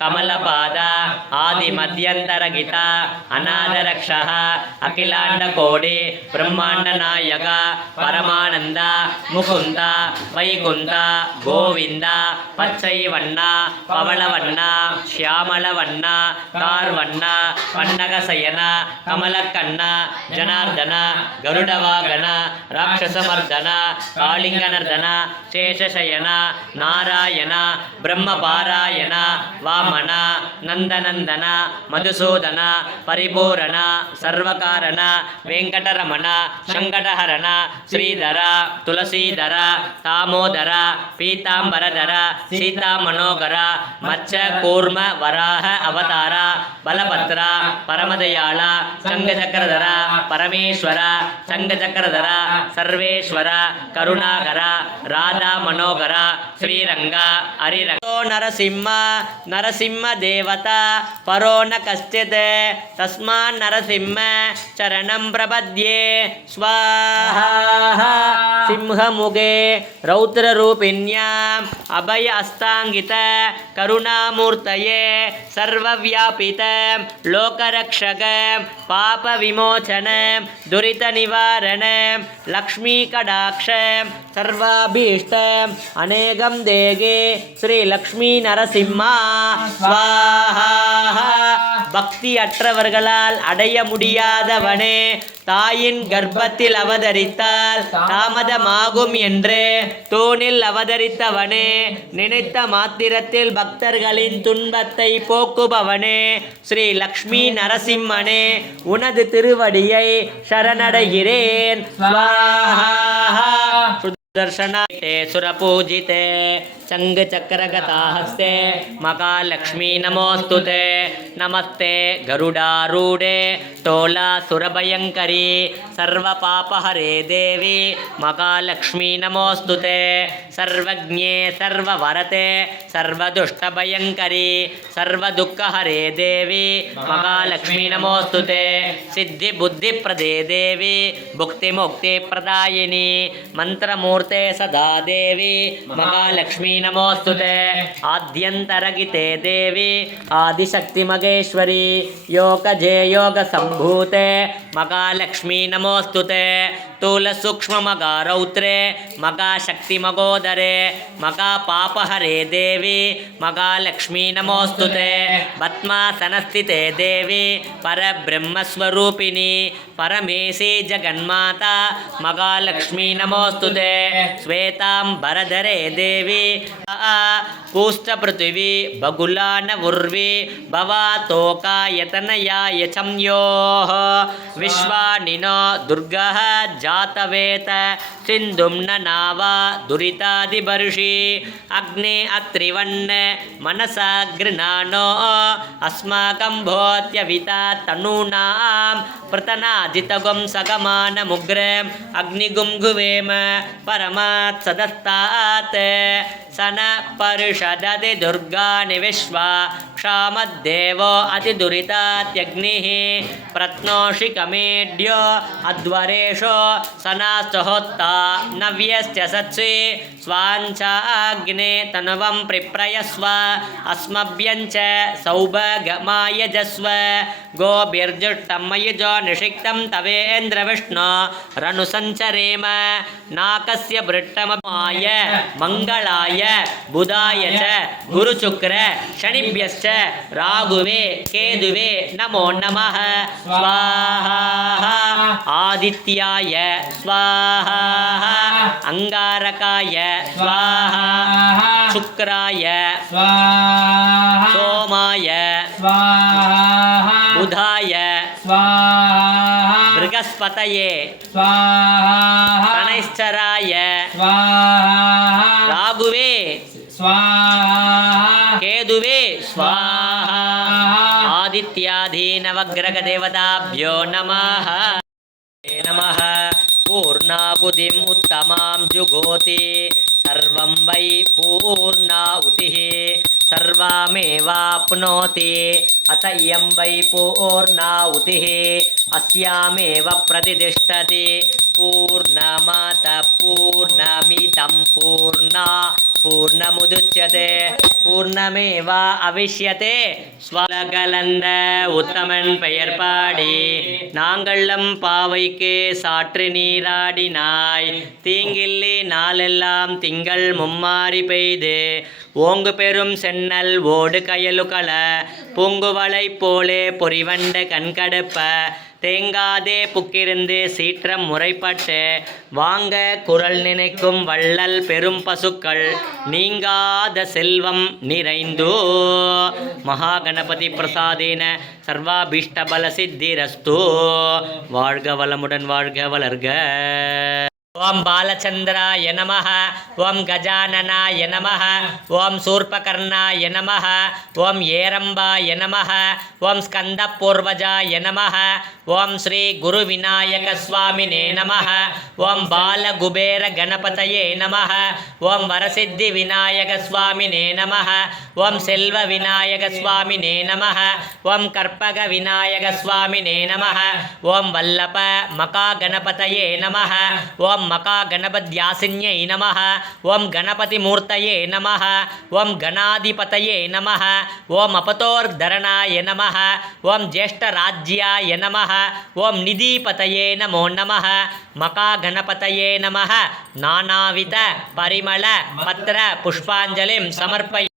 ಕಮಲಪಾದ ಆದಿಮಧ್ಯಂತರಗಿತ ಅನಾದರಕ್ಷಃ ಅಖಿಲಾಂಡಕೋಡಿ ಬ್ರಹ್ಮಾಂಡ ನಾಯಕ ಪರಮಾನಂದ ಮುಕುಂದ ವೈಕುಂಠ ಗೋವಿಂದ ಪಚ್ಚೈವಣ್ಣ ಪವಳವಣ್ಣ ಶ್ಯಾಮಳವಣ್ಣ ಕಾರ್ವಣ್ಣ ಪನ್ನಗಸಯನ ಕಮಲಕ್ಕಣ್ಣ ಜನಾರ್ದನ ಗರುಡವಾಗನ ರಾಕ್ಷಸಮರ್ದನ ಕಾಳಿಂಗನರ್ದನ ಶೇಷಶಯನ ನಾರಾಯಣ ಬ್ರಹ್ಮಪಾರಾಯಣ ವಾಮನ ನಂದನಂದನ ಮಧುಸೂದನ ಪರಿಪೂರಣ ಸರ್ವಕಾರಣ ವೆಂಕಟರಮಣ ಶಂಕಟಹರಣ ಶ್ರೀಧರ ತುಳಸೀಧರ ತಾಮೋದರ ಪೀತಾಂಬರಧರ ಸೀತಾಮನೋಗರ ಮಚ್ಚ ಕೂರ್ಮ ವರಾಹ ಅವತಾರ ಬಲಭದ್ರ ಪರಮದಯಾಳ ಚಂಗಚಕ್ರಧರ ಪರಮೇಶ್ವರ ಚಂಗಚಕ್ರಧರ ಸರ್ವೇಶ್ವರ ಕರುಣಾಕರ ರಾಧಾ ಮನೋಗರ ಶ್ರೀರಂಗ ಹರಿರಂಗ ನರಸಿಂಹ ನರಸಿಂಹ ದೇವತಾ ಪರೋ ನ ಕಶ್ಚಿತ್ ತಸ್ಮಾನ್ ನರಸಿಂಹ ಚರಣಂ ಪ್ರಪದ್ಯೆ ಸ್ವಾಹಾ ಸಿಂಹಮುಖೇ ರೌದ್ರರೂಪಿಣ್ಯಾಂ ಅಭಯ ಹಸ್ತಾಂಗಿತ ಕರುಣಾಮೂರ್ತಯೇ ಸರ್ವವ್ಯಾಪಿತ ಲೋಕರಕ್ಷಕ ಪಾಪ ವಿಮೋಚನ ದುರಿತ ನಿವಾರಣ ಲಕ್ಷ್ಮೀ ಕಟಾಕ್ಷ ಸರ್ವಾಭೀಷ್ಟ ಅನೇಕಂ ದೇಗೆ ಶ್ರೀ ಲಕ್ಷ್ಮೀ நரசிம்மா ஸ்வாஹா. பக்தி அற்றவர்களால் அடைய முடியாதவனே, தாயின் கர்ப்பத்தில் அவதரித்தால் தாமதமாகும் என்று தூணில் அவதரித்தவனே, நினைத்த மாத்திரத்தில் பக்தர்களின் துன்பத்தை போக்குபவனே, ஸ்ரீ லக்ஷ்மி நரசிம்மனே, உனது திருவடியை சரணடைகிறேன். दर्शनाते सुरपूजिते चङ्गचक्रगताहस्ते महालक्ष्मी नमोस्तुते नमस्ते गरुडारूढे तोलासुरभयङ्करी सर्वपापहरे देवी महालक्ष्मी नमोस्तुते सर्वज्ञे सर्ववरते सर्वदुष्टभयङ्करी सर्वदुःखहरे देवी महालक्ष्मी नमोस्तुते सिद्धिबुद्धिप्रदे देवी भुक्तिमुक्तिप्रदायिनी मंत्रमूर्ति सदा देवी महालक्ष्मी नमोस्तुते आद्यंतरगिते देवी आदिशक्ति मगेश्वरी योगजे योग संभूते महालक्ष्मी नमोस्तुते तूल सूक्ष्म मगा रौद्रे मगा शक्ति मगोदरे मगा पापहरे देवी महालक्ष्मी नमोस्तुते पद्मासनस्थिते देवी परब्रह्मस्वरूपिणी परमेशी जगन्माता महालक्ष्मी नमोस्तुते श्वेतांबरधरे देवी पूष्टपृथिवी बगुलान उर्वी भवातोकायतनयाय संयोः विश्वानिनो दुर्गः जातवेत सिन्धुं नावा दुरितादिबर्षि अग्ने अत्रिवन्न मनसा गृणानो अस्माकं भोत्यविता तनूनां प्रतनाजितगं सगमानमुग्रम् अग्निगुं गुवेम परमात् सदस्तात् सन परिषदति दुर्गानि विश्वा क्षामद्देवो अतिदुरितात्यग्निः प्रत्नोषि कमेड्यो अध्वरेशो सनास्तहोत्ता नव्यश्च सत्सि स्वाञ्चाग्ने तनुवं प्रिप्रयस्व अस्मभ्यञ्च सौभगमायजस्व गोभिर्जुष्टं मयुजो निषिक्तं तवेन्द्रविष्णो रनुसञ्चरेम नाकस्य भृट्टममाय मङ्गलाय बुधाय च गुरुशुक्र शनिभ्यश्च राघुवे केतुवे नमो नमः स्वाहा आदित्याय स्वाहा अंगारकाय स्वाहा शुक्राय स्वाहा सोमाय स्वाहा बुधाय स्वाहा बृहस्पतये स्वाहा शनैश्चराय स्वाहा राघुवे स्वाहा केतुवे स्वाहा आदित्यादीनवग्रहदेवताभ्यो नमः नमः पूर्णाहुतिम् उत्तमां जुगोति सर्वं वै पूर्णाहुतिः सर्वमेवाप्नोति अत इयं वै पूर्णाहुतिः अस्यामेव प्रतिष्ठति पूर्णमतः पूर्णमिदं पूर्णमुदच्यते பூர்ணமேவா அவிஷ்யதே ஸ்வலகலந்த உத்தமன் பெயர் பாடி நாங்கள்ளம் பாவைக்கு சாற்று நீராடினாய் தீங்கில்லி நாளெல்லாம் திங்கள் மும்மாறி பெய்து ஓங்கு பெரும் சென்னல் ஓடு கயலுகள பூங்குவளை போலே பொறிவண்ட கண்கடுப்ப தேங்காதே புக்கிருந்து சீற்றம் முறைப்பட்டு வாங்க குரல் நினைக்கும் வள்ளல் பெரும் பசுக்கள் நீங்காத செல்வம் நிறைந்தோ மகாகணபதி பிரசாதேன சர்வாபீஷ்டபல சித்திரஸ்து. வாழ்க வளமுடன் வாழ்க வளர்க. ஓம் பாலச்சந்திராய நமः. ஓம் கஜானனாய நமः. ஓம் சூர்பகர்ணாய நமः. ஓம் ஏரம்பாய நமः. ஓம் ஸ்கந்தபூர்வஜாய நமः. ஓம் ஸ்ரீ குரு விநாயக சுவாமினே நமः. ஓம் பாலகுபேர கணபதயே நமः. ஓம் வரசித்தி விநாயக சுவாமினே நமः. ஓம் செல்வ விநாயக சுவாமினே நமः. ஓம் கற்பக விநாயக சுவாமினே நமः. ஓம் வல்லப மகா கணபதயே நமः. ஓம் மகா கணபத்யாசின்யை நமः. ஓம் கணபதி மூர்த்தயே நமः. ஓம் கணாதிபதயே நமः. ஓம் அபதோர்தரணாய நமः. ஓம் ஜேஷ்டராஜ்யாய நமः. ஓம் நிதிபதயே நமோ நமः. மகா கணபதயே நமः. நானாவித பரிமள பத்ர புஷ்பாஞ்சலிம் சமர்ப்பய.